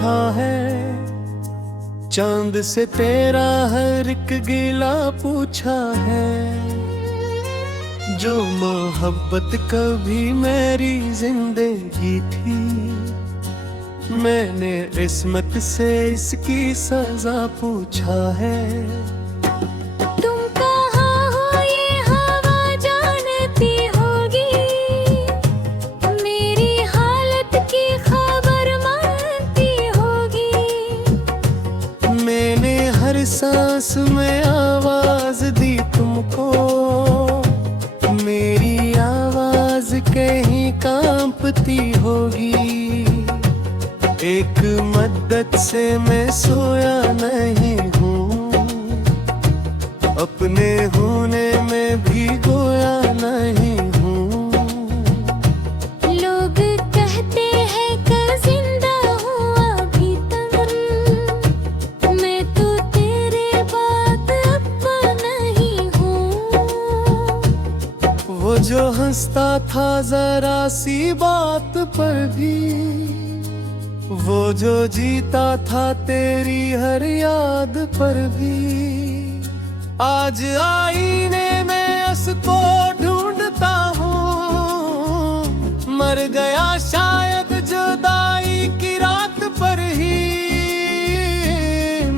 पूछा है, चांद से तेरा हर एक गिला पूछा है। जो मोहब्बत कभी मेरी जिंदगी थी, मैंने किस्मत से इसकी सजा पूछा है। तुम कहाँ हो ये हवा जानती होगी, मेरी हालत की खबर मानती होगी। मैंने हर सांस में आवाज दी तुमको, मेरी आवाज कहीं कांपती होगी। एक मद्दत से मैं सोया नहीं हूँ, अपने होने में भी गोया नहीं हूँ। लोग कहते हैं कल जिंदा हूँ अभी तक, मैं तो तेरे बाद अब नहीं हूँ। वो जो हंसता था जरा सी बात पर भी, वो जो जीता था तेरी हर याद पर भी। आज आईने में उसको ढूंढता हूँ, मर गया शायद जुदाई की रात पर ही।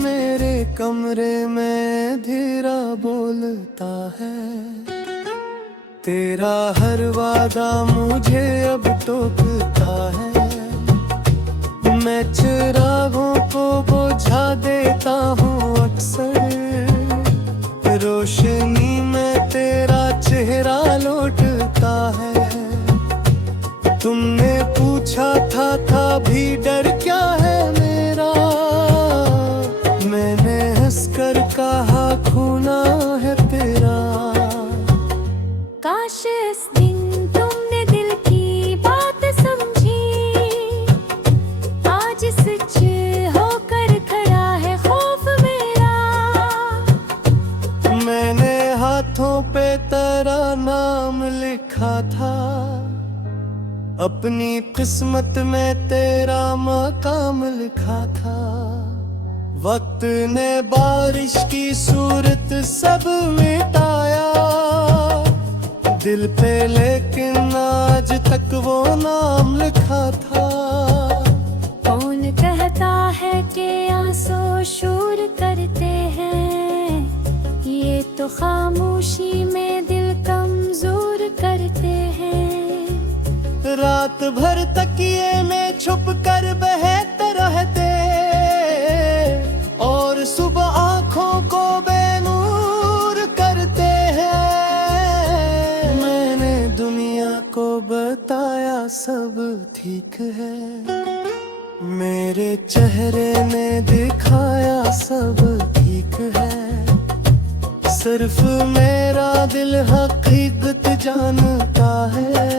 मेरे कमरे में धीरा बोलता है, तेरा हर वादा मुझे अब टोकता है। मैं चिरागों को बुझा देता हूँ अक्सर, रोशनी में तेरा चेहरा लौटता है। तुमने पूछा था भी डर क्या है मेरा, मैंने हंसकर कहा खूना है तेरा। काश इस दिन तुमने दिल की बात समझी, आज सच होकर खड़ा है खौफ मेरा। मैंने हाथों पे तेरा नाम लिखा था, अपनी किस्मत में तेरा मकाम लिखा था। वक्त ने बारिश की सूरत सब मिटाया दिल पे, लेकिन आज तक वो नाम लिखा था। कौन कहता है कि आंसू शोर करते हैं, ये तो खामोशी में दिल कमजोर करते हैं। रात भर तकिए में छुप कर बहते रहते, और सुबह आंखों को बेनूर करते हैं। मैंने दुनिया को बताया सब ठीक है, मेरे चेहरे ने दिखाया सब ठीक है। सिर्फ मेरा दिल हकीकत जानता है,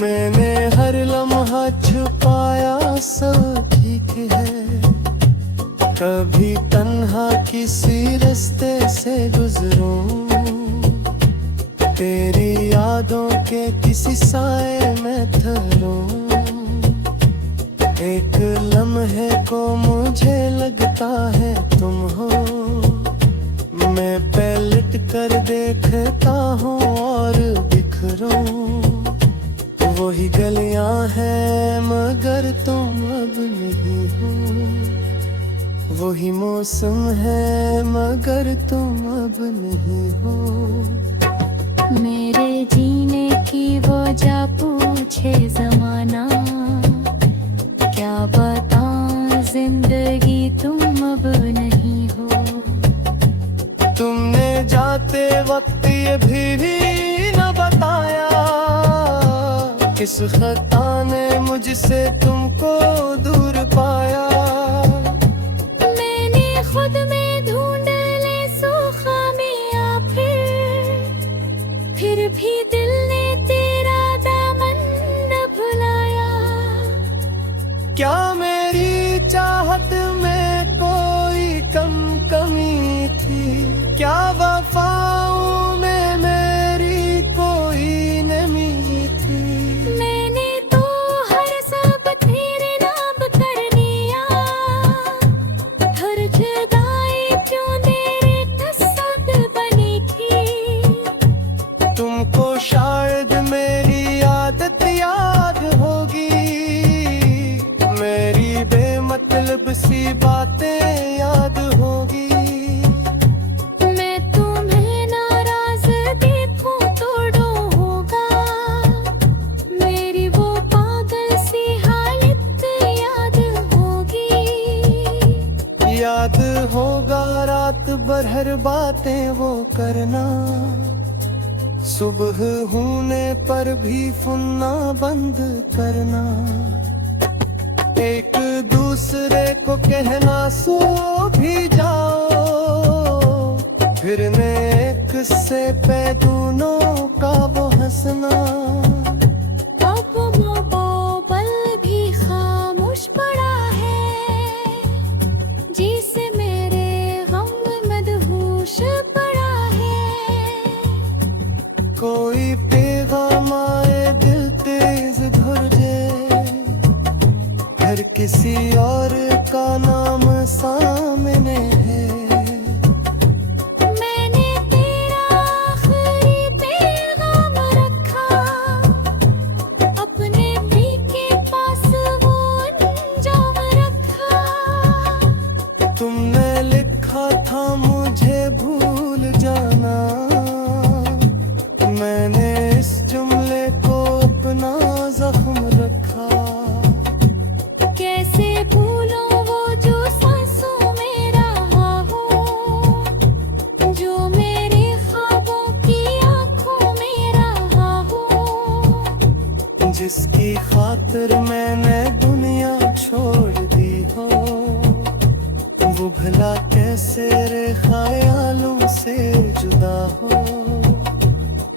मैंने हर लम्हा छुपाया सब ठीक है। कभी तन्हा किसी रास्ते से गुजरूं, तेरी यादों के किसी साए में ठहरूं। एक लम्हे को मुझे लगता है तुम हो, मैं पलट कर देखता हूँ और बिखरूं। वही गलियां हैं मगर तुम अब नहीं हो, वही मौसम है मगर तुम अब नहीं हो। मेरे जीने की वजह पूछे जमाना, क्या बताऊं जिंदगी तुम अब नहीं हो। तुमने जाते वक्त ये भी न बताया, किस खता ने मुझसे तुमको दूर पाया। मैंने खुद में ढूंढ ले सो खामियां, फिर भी दिल ने तेरा दामन न भुलाया। क्या मेरी चाहत में कोई कमी थी, क्या वफाओं में मेरी कोई नमी थी। मैंने तो हर सब तेरे नाम करने होगा रात भर हर बातें वो करना, सुबह होने पर भी सुनना बंद करना, एक दूसरे को कहना सो भी जाओ, फिर एक से पे दोनों का वो हंसना। अब मोबाइल भी खामोश पड़ा है, जिसे मेरे गम मदहोश पड़ा है। कोई पैगाम आए दिल तेज धुर्जे, हर किसी और का नाम सामने है। मैंने तेरा आखिरी पैगाम रखा, अपने दिल के पास वो अंजाम रखा। तुमने लिखा था मुझे भूल जाना, मैंने इस जुमले को अपना जख्म रखा। कैसे भूलूं वो जो सांसों में रहा हो, जो मेरे ख्वाबों की आंखों में रहा हो। जिसकी खातिर मैंने दुनिया छोड़ दी हो, वो भला कैसे रे ख्यालों से जुदा हो।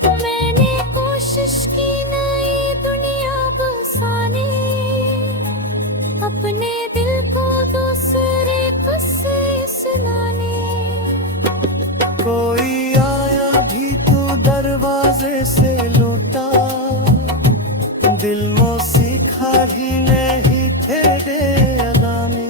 मैंने कोशिश की नई दुनिया बसाने, अपने दिल को दूसरे किस्से सुनाने। कोई आया भी तो दरवाजे से लौटा, दिल में सीखा ही नहीं थे दे अदाने।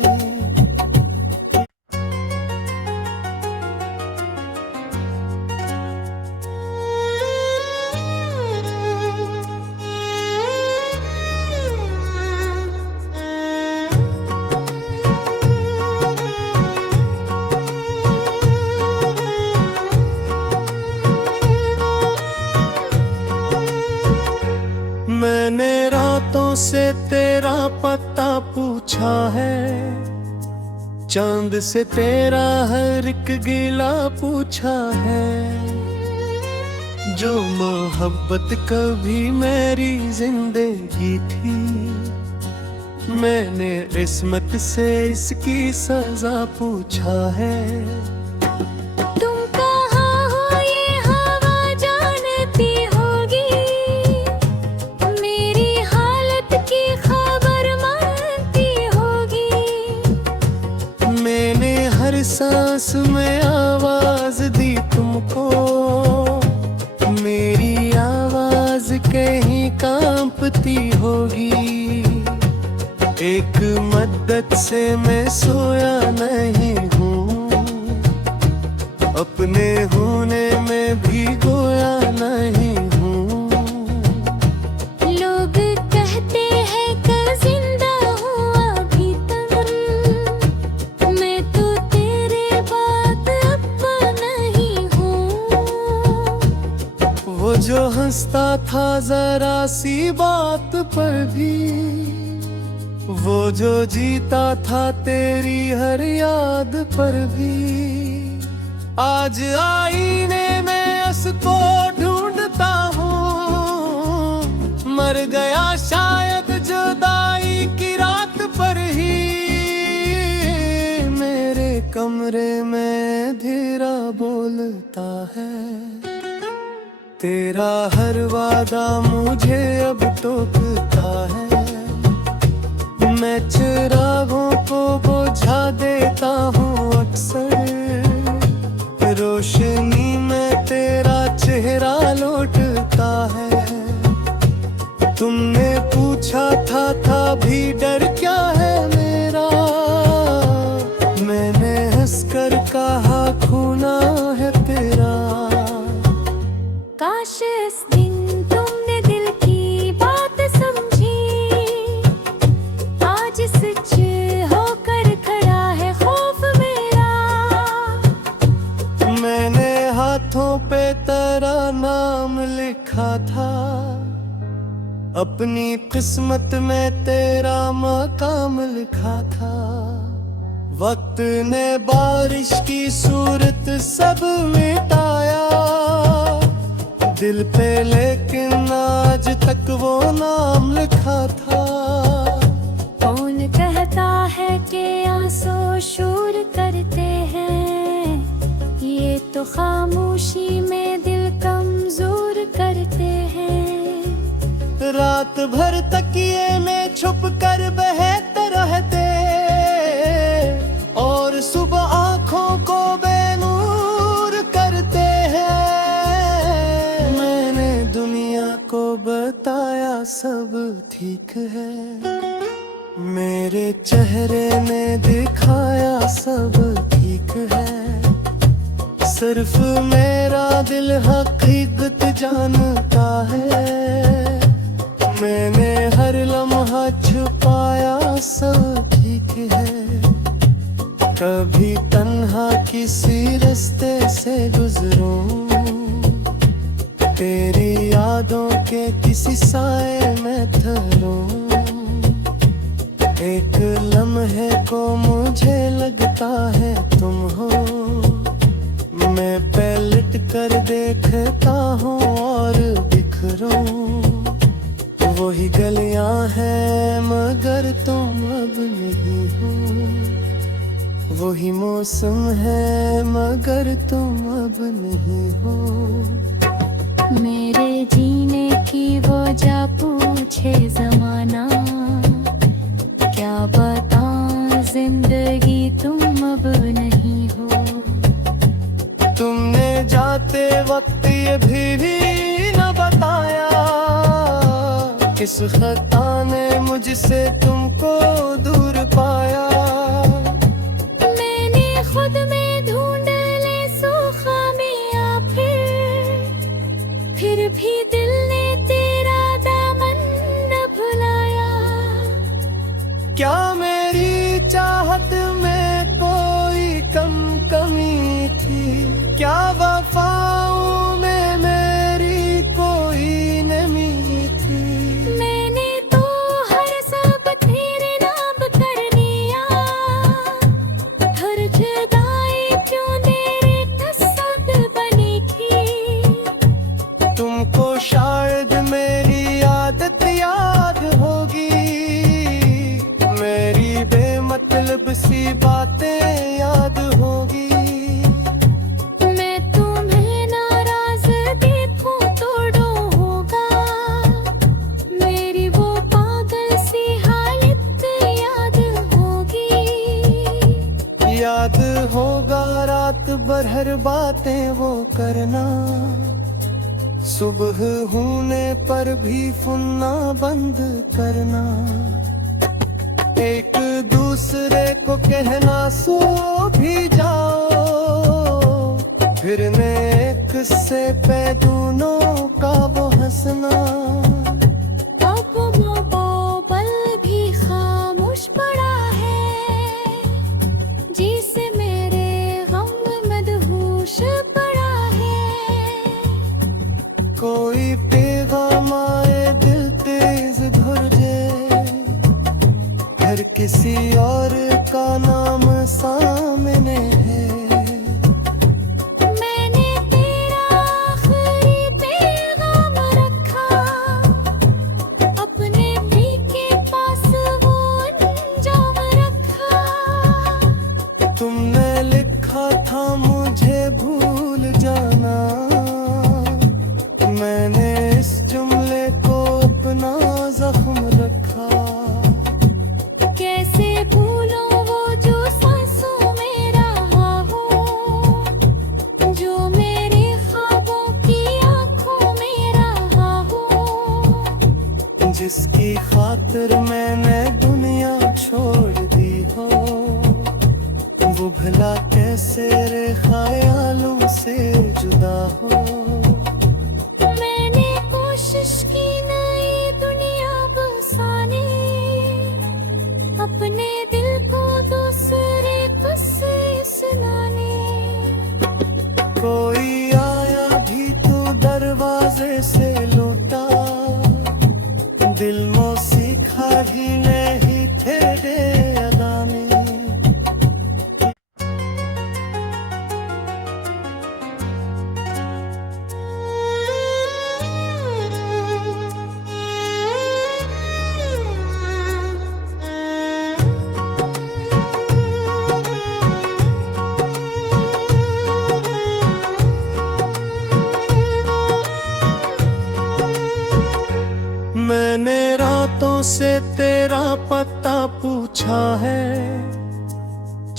मैंने रातों से तेरा पता पूछा है, चांद से तेरा हर एक गिला पूछा है। जो मोहब्बत कभी मेरी जिंदगी थी, मैंने किस्मत से इसकी सजा पूछा है। तुम कहाँ हो ये हवा जानती होगी, मेरी हालत की खबर मानती होगी। मैंने हर सांस में आवाज दी तुमको, मेरी आवाज कहीं कांपती होगी। एक मद्दत से मैं सोया नहीं हूँ, अपने होने में भी गोया नहीं हूँ। लोग कहते हैं कल जिंदा हूँ अभी तक, मैं तो तेरे बाद अब नहीं हूँ। वो जो हंसता था जरा सी बात पर भी, वो जो जीता था तेरी हर याद पर भी। आज आईने में उसको ढूंढता हूँ, मर गया शायद जुदाई की रात पर ही। मेरे कमरे में अंधेरा बोलता है, तेरा हर वादा मुझे अब टोकता है। मैं चिरागों को बुझा देता हूँ अक्सर, रोशनी में तेरा चेहरा लौटता है। तुमने पूछा था भी डर क्या है मेरा, मैंने हंसकर कहा खूना है तेरा। काश इस दिन तुमने दिल की बात समझी, आज सच होकर खड़ा है खौफ मेरा। मैंने हाथों पे तेरा नाम लिखा था, अपनी किस्मत में तेरा मकाम लिखा था। वक्त ने बारिश की सूरत सब मिटाया दिल पे, लेकिन आज तक वो नाम लिखा था। कौन कहता है कि आंसू शोर करते हैं, ये तो खामोशी में दिल कमजोर करते हैं। रात भर तकिए में छुप कर बहते रहते और सुबह आंखों को बेनूर करते हैं। मैंने दुनिया को बताया सब ठीक है, मेरे चेहरे ने दिखाया सब ठीक है। सिर्फ मेरा दिल हकीकत जानता है, मैंने हर लम्हा छुपाया सब ठीक है। कभी तन्हा किसी रास्ते से गुजरूं, तेरी यादों के किसी साए में ठहरूं। एक लम्हे को मुझे लगता है तुम हो, मैं पलट कर देखता हूँ और बिखरूं। वही गलियां हैं मगर तुम अब नहीं हो, वही मौसम है मगर तुम अब नहीं हो। मेरे जीने की वजह पूछे जमाना, क्या बताऊं जिंदगी तुम अब नहीं हो। तुमने जाते वक्त ये भी न बताया, किस खता ने मुझसे तुमको दूर पाया। मैंने खुद में ढूंढ ले सो खामियां, फिर भी दिल ने तेरा दामन न भुलाया। क्या मेरी चाहत में कोई कमी थी, क्या वफाओं में मेरी कोई नमी थी। मैंने तो हर सब तेरे नाम कर दिया, हर जुदाई क्यों तेरे कसम बनी थी। तुमको शायद मेरी आदत याद होगी, मेरी बेमतलब सी बातें याद होगी। मैं तुम्हें नाराज देखूं तो डो होगा, मेरी वो पागल सी हालत याद होगी। याद होगा रात भर हर बातें वो करना, सुबह होने पर भी फुन्ना बंद करना। एक दूसरे को कहना सो भी जाओ, फिर नेक से पे दोनों का वो हंसना। अब वो पल भी खामोश पड़ा है, जिसे मेरे गम मदहोश पड़ा है। कोई पैगाम आए दिल तेज धुरजे, हर किसी और का नाम सामने है। मैंने तेरा आखिरी पैगाम रखा, अपने दिल के पास वो अंजाम रखा। तुमने लिखा था मुझे भूल जाना, मैंने इस जुमले को अपना जख्म रखा। कैसे भूलूं वो जो सांसों में रहा हो, जो मेरे ख्वाबों की आंखों में रहा हो। जिसकी खातिर मैंने दुनिया छोड़ दी हो, वो भला कैसे रे ख्यालों से जुदा हो। मैंने कोशिश की नई दुनिया बसाने, अपने दिल को दूसरे को से सुनाने। कोई आया भी तो दरवाजे से लौटा, दिल वो सीखा ही नहीं थे अदा में।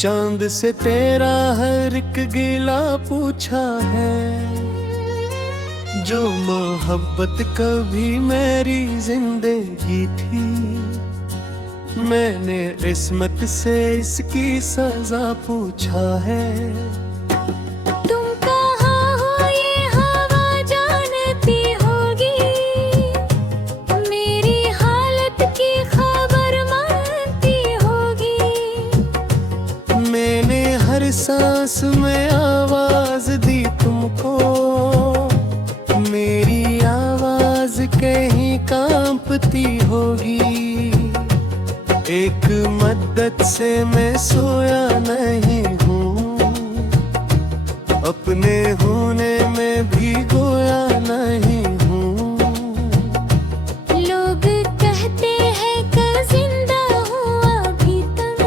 चांद से तेरा हर एक गिला पूछा है, जो मोहब्बत कभी मेरी जिंदगी थी, मैंने इस्मत से इसकी सजा पूछा है। तुम कहाँ हो ये हवा जानती होगी, मेरी हालत की खबर मानती होगी। मैंने हर सांस में आवाज दी तुमको, मेरी आवाज कहीं कांपती होगी। एक मद्दत से मैं सोया नहीं हूँ, अपने होने में भी गोया नहीं हूँ। लोग कहते हैं कि जिंदा हूँ अभी तक,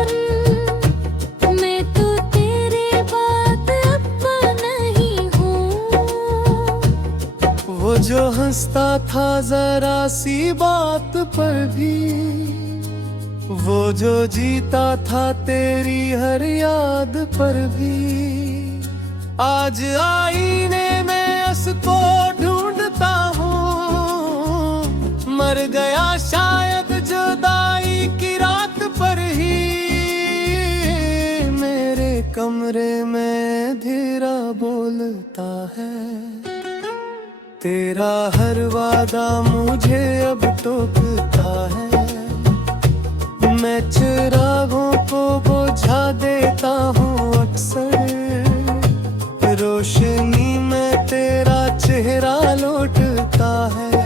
मैं तो तेरे बात अब नहीं हूँ। वो जो हंसता था जरा सी बात पर भी, वो जो जीता था तेरी हर याद पर भी, आज आईने में उसको ढूंढता हूँ। मर गया शायद जुदाई की रात पर ही, मेरे कमरे में धीरा बोलता है। तेरा हर वादा मुझे अब टोकता है, मैं चिरागों को बुझा देता हूँ अक्सर, रोशनी में तेरा चेहरा लौटता है।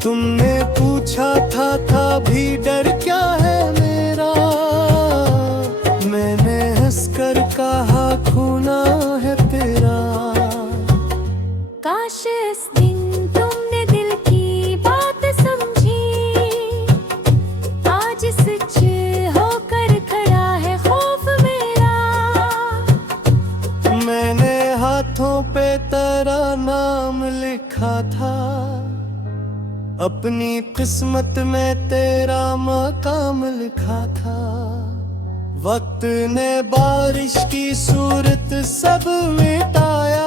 तुमने पूछा था भी डर क्या है मेरा, मैंने हंसकर कहा खूना है तेरा। काश इस दिन तुमने दिल की बात समझी, आज सच होकर खड़ा है खौफ मेरा। मैंने हाथों पे तेरा नाम लिखा था, अपनी किस्मत में तेरा मकाम लिखा था। वक्त ने बारिश की सूरत सब मिटाया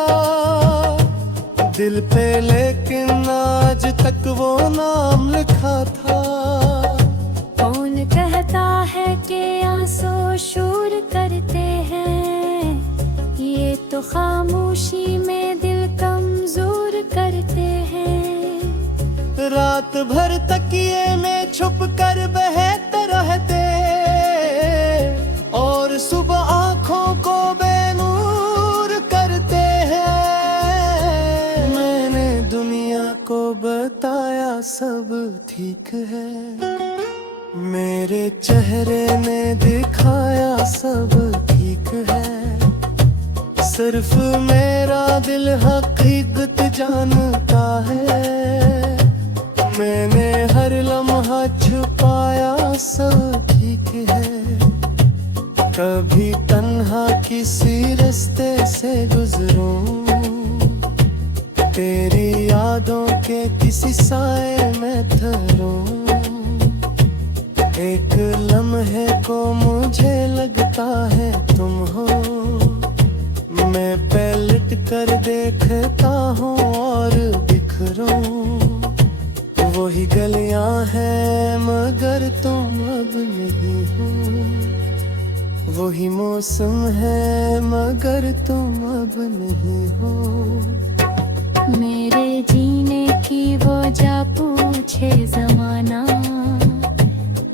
दिल पे, लेकिन आज तक वो नाम लिखा था। कौन कहता है कि आंसू शोर करते हैं, ये तो खामोशी में दिल कमजोर करते हैं। रात भर तकिए में छुप कर बहते रहते, और सुबह आंखों को बेनूर करते हैं। मैंने दुनिया को बताया सब ठीक है, मेरे चेहरे ने दिखाया सब ठीक है। सिर्फ मेरा दिल हकीकत जानता है, मैंने हर लम्हा छुपाया सब ठीक है। कभी तन्हा किसी रास्ते से गुजरूं, तेरी यादों के किसी साए में ठहरूं। एक लम्हे को मुझे लगता है तुम हो, मैं पलट कर देखता हूँ और बिखरूं। वही गलियां हैं मगर तुम अब नहीं हो, वही मौसम है मगर तुम अब नहीं हो। मेरे जीने की वजह पूछे जमाना,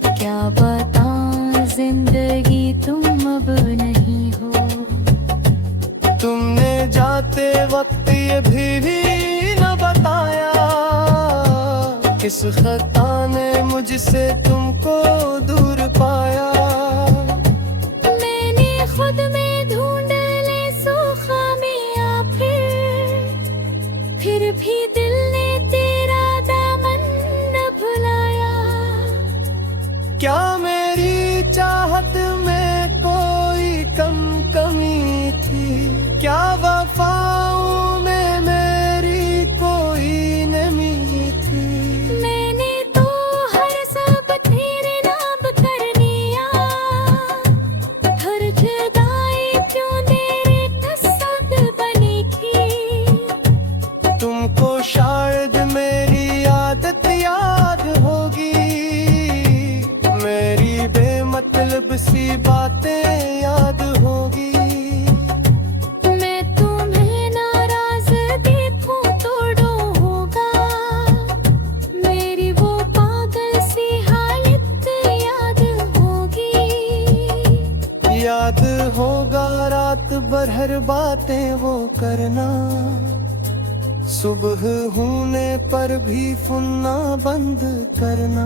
क्या बताऊं जिंदगी तुम अब नहीं हो। तुमने जाते वक्त ये भी न बताया, किस खता ने मुझसे तुमको दूर पाया। मैंने खुद में ढूंढ ले सो खामियां, फिर भी दिल ने तेरा दामन न भुलाया। क्या मेरी चाहत में कोई कमी थी, क्या वफाओं में मेरी कोई नमी थी। मैंने तो हर सब तेरे नाम कर दिया, रात भर हर बातें वो करना, सुबह होने पर भी सुनना बंद करना,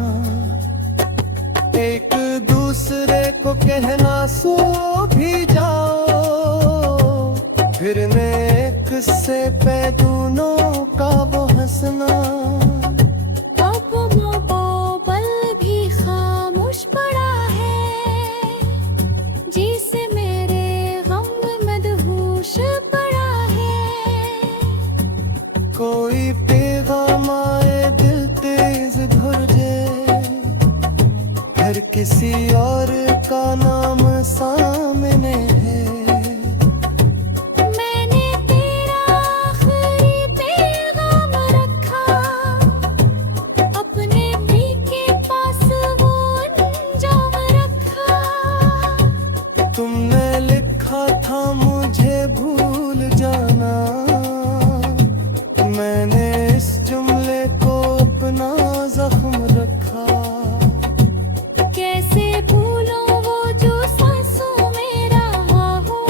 एक दूसरे को कहना सो भी जाओ, फिर एक से पे दोनों का वो हंसना। अब मोबाइल भी खामोश पड़ा है, जिसे मेरे गम मदहोश पड़ा है। कोई पैगाम आए दिल तेज धुर्जे, हर किसी और का नाम सामने है। मैंने तेरा आखिरी पैगाम रखा, अपने दिल के पास वो अंजाम रखा। तुमने लिखा था मुझे भूल जाना, मैंने इस जुमले को अपना जख्म रखा। कैसे भूलूं वो जो सांसों में रहा हो,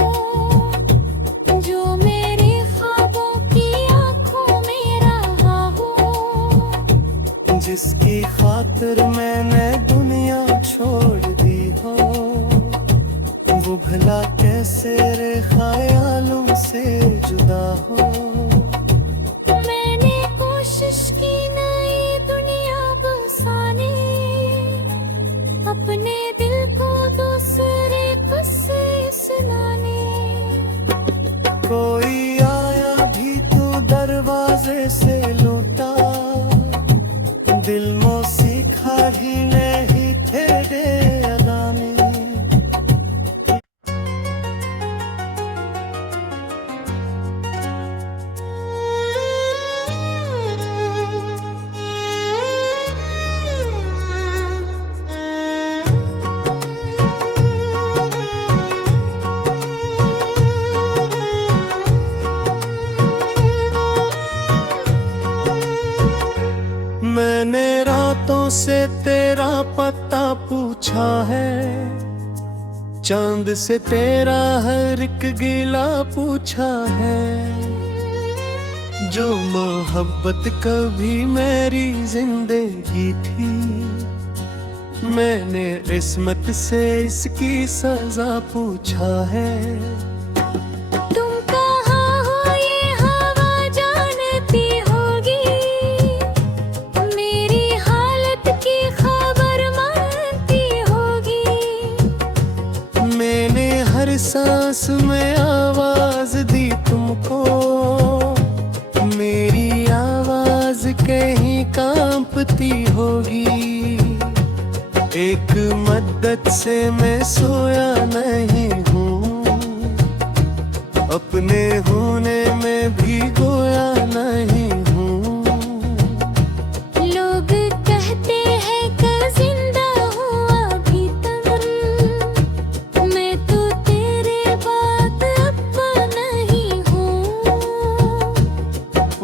जो मेरे ख्वाबों की आंखों में रहा हो। जिसकी खातिर मैंने दुनिया छोड़ दी हो, वो भला कैसे रे ख्यालों से जुदा हो। मैंने कोशिश की नई दुनिया बसाने, अपने दिल को दूसरे को से सुनाने। कोई आया भी तो दरवाजे से लौटा, दिल में सीखा ही नहीं तेरे अदा में। मैंने रातों से तेरा पता पूछा है, चांद से तेरा हर एक गिला पूछा है। जो मोहब्बत कभी मेरी जिंदगी थी, मैंने किस्मत से इसकी सजा पूछा है। तुम कहाँ हो ये हवा जानती होगी, मेरी हालत की खबर मानती होगी। मैंने हर सांस में आवाज दी तुमको, मेरी आवाज कहीं कांपती होगी। एक मद्दत से मैं सोया नहीं हूँ, अपने होने में भी गोया नहीं हूँ। लोग कहते हैं कल जिंदा हूँ अभी तक, मैं तो तेरे बाद अब नहीं हूँ।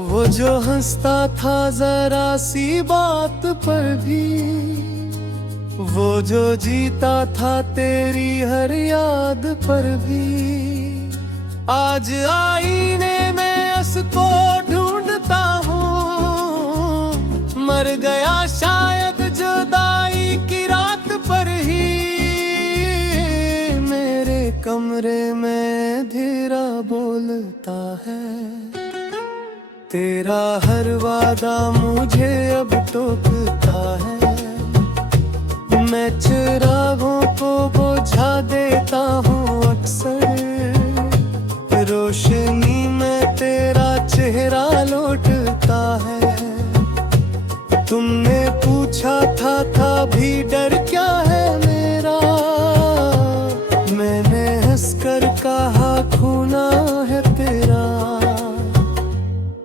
वो जो हंसता था जरा सी बात पर भी, वो जो जीता था तेरी हर याद पर भी। आज आईने में उसको ढूंढता हूँ, मर गया शायद जुदाई की रात पर ही। मेरे कमरे में धीरा बोलता है, तेरा हर वादा मुझे अब टोकता है। मैं चिरागों को बुझा देता हूँ अक्सर, रोशनी में तेरा चेहरा लौटता है। तुमने पूछा था भी डर क्या है मेरा, मैंने हंसकर कहा खूना है तेरा।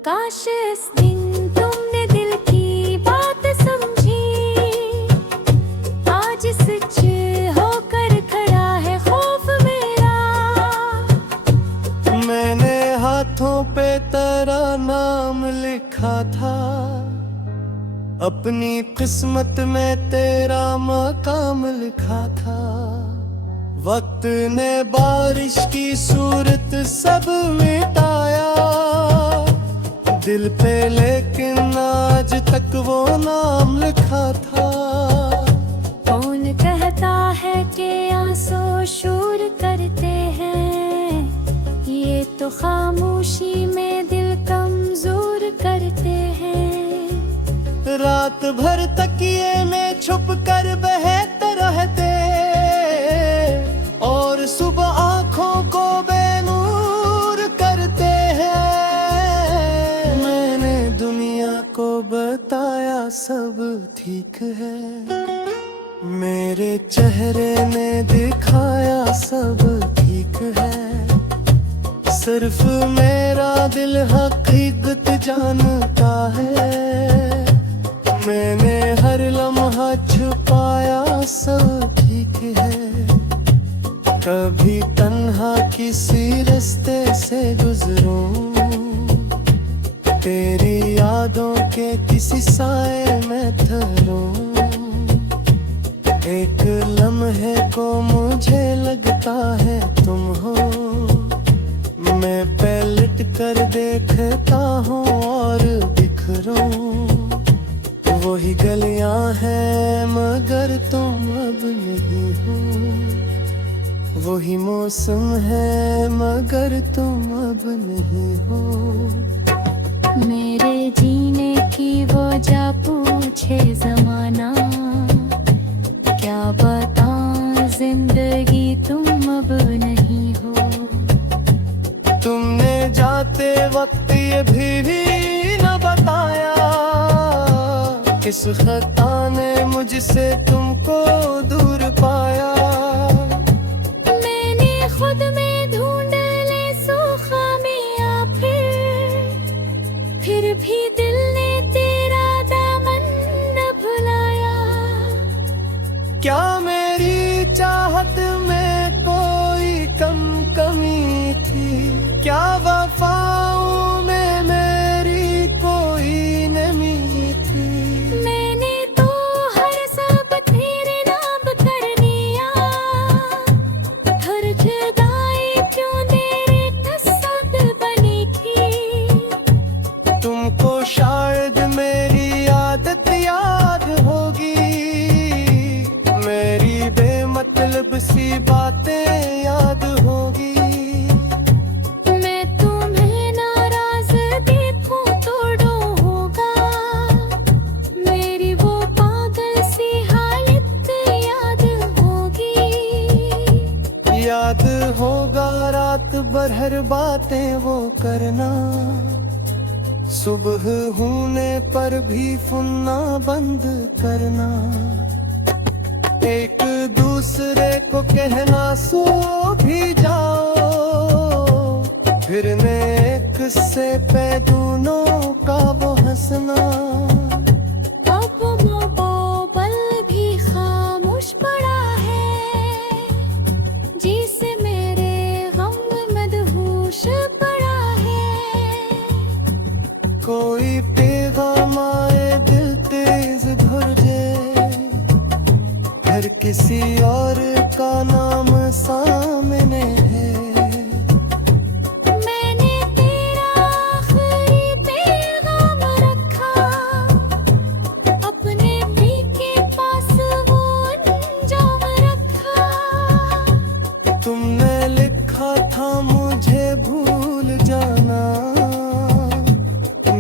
काश इस दिन तुमने दिल की बात समझी, आज सच होकर खड़ा है खौफ मेरा। मैंने हाथों पे तेरा नाम लिखा था, अपनी किस्मत में तेरा मकाम लिखा था। वक्त ने बारिश की सूरत सब मिटाया दिल पे, लेकिन आज तक वो नाम लिखा था। कौन कहता है कि आंसू शोर करते हैं, ये तो खामोशी में दिल कमजोर करते हैं। रात भर तकिए में छुप कर बहते रहते और सुबह आंखों को बेनूर करते हैं। मैंने दुनिया को बताया सब ठीक है, मेरे चेहरे ने दिखाया सब ठीक है। सिर्फ मेरा दिल हकीकत जानता है, मैंने हर लम्हा छुपाया सब ठीक है। कभी तन्हा किसी रास्ते से गुजरूं, तेरी यादों के किसी साए में ठहरूं। एक लम्हे को मुझे लगता है तुम हो, मैं पलट कर देखता हूँ और बिखरूं। वही गलियां हैं मगर तुम अब नहीं हो, वही मौसम है मगर तुम अब नहीं हो। मेरे जीने की वजह पूछे जमाना, क्या बताऊं जिंदगी तुम अब नहीं हो। तुमने जाते वक्त ये भी न बताया, किस खता ने मुझसे तुमको दूर पाया। मैंने खुद में ढूंढ ले सो खामियां, फिर भी दिल ने तेरा दामन न भुलाया। क्या मेरी चाहत में कोई कमी थी, क्या वफाओं में मेरी कोई नमी थी। मैंने तो हर सब तेरे नाम कर लिया, हर जुदाई क्यों तेरे कसद बनी थी। तुमको शायद मेरी आदत याद होगी, मेरी बेमतलब सी बातें याद होगी। मैं तुम्हें नाराज देखूं तो होगा, मेरी वो पागल सी हालत याद होगी। याद होगा रात भर हर बातें वो करना, सुबह होने पर भी फुन्ना बंद करना। एक दूसरे को कहना सो भी जाओ, फिर नेक से पे दोनों का वो हंसना। अब मोबाइल भी खामोश पड़ा है, जिसे मेरे गम मदहोश पड़ा है। कोई पैगाम आए दिल तेज धुर्जे, हर किसी और का नाम सामने है। मैंने तेरा आखिरी पैगाम रखा, अपने दिल के पास वो अंजाम रखा। तुमने लिखा था मुझे भूल जाना,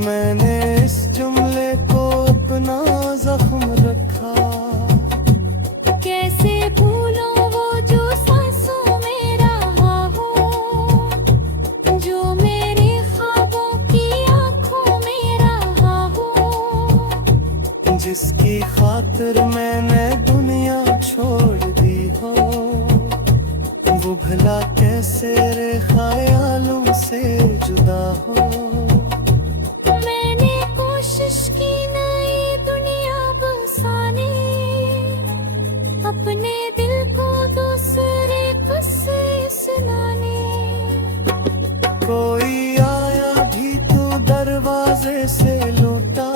मैंने इस जुमले को अपना जख्म रखा। कैसे भूलूं वो जो सांसों में रहा हो, जो मेरे ख्वाबों की आंखों में रहा हो। जिसकी खातिर मैंने दुनिया छोड़ दी हो, वो भला कैसे रे ख्यालों से जुदा हो। मैंने कोशिश की नई दुनिया बसाने, अपने दिल को दूसरे को से सुनाने। कोई आया भी तो दरवाजे से लौटा,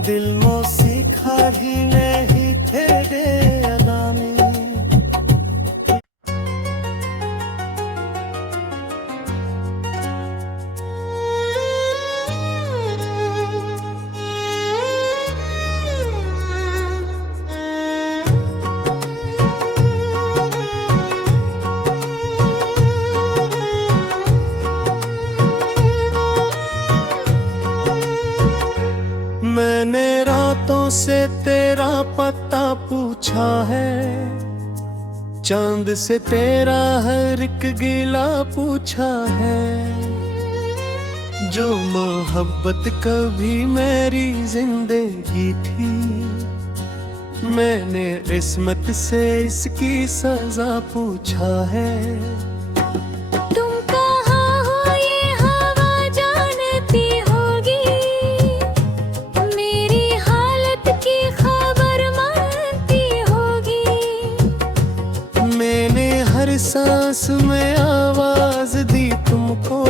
दिल में सीखा ही नहीं थे अदा में। पूछा है, चांद से तेरा हर एक गिला पूछा है। जो मोहब्बत कभी मेरी जिंदगी थी, मैंने किस्मत से इसकी सजा पूछा है। तुम कहाँ हो ये हवा जानती होगी, मेरी हालत की खबर मानती होगी। मैंने हर सांस में आवाज दी तुमको,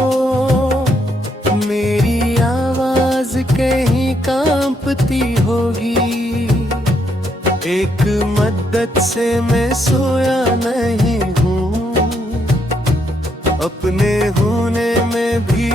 मेरी आवाज कहीं कांपती होगी। एक मद्दत से मैं सोया नहीं हूँ, अपने होने में भी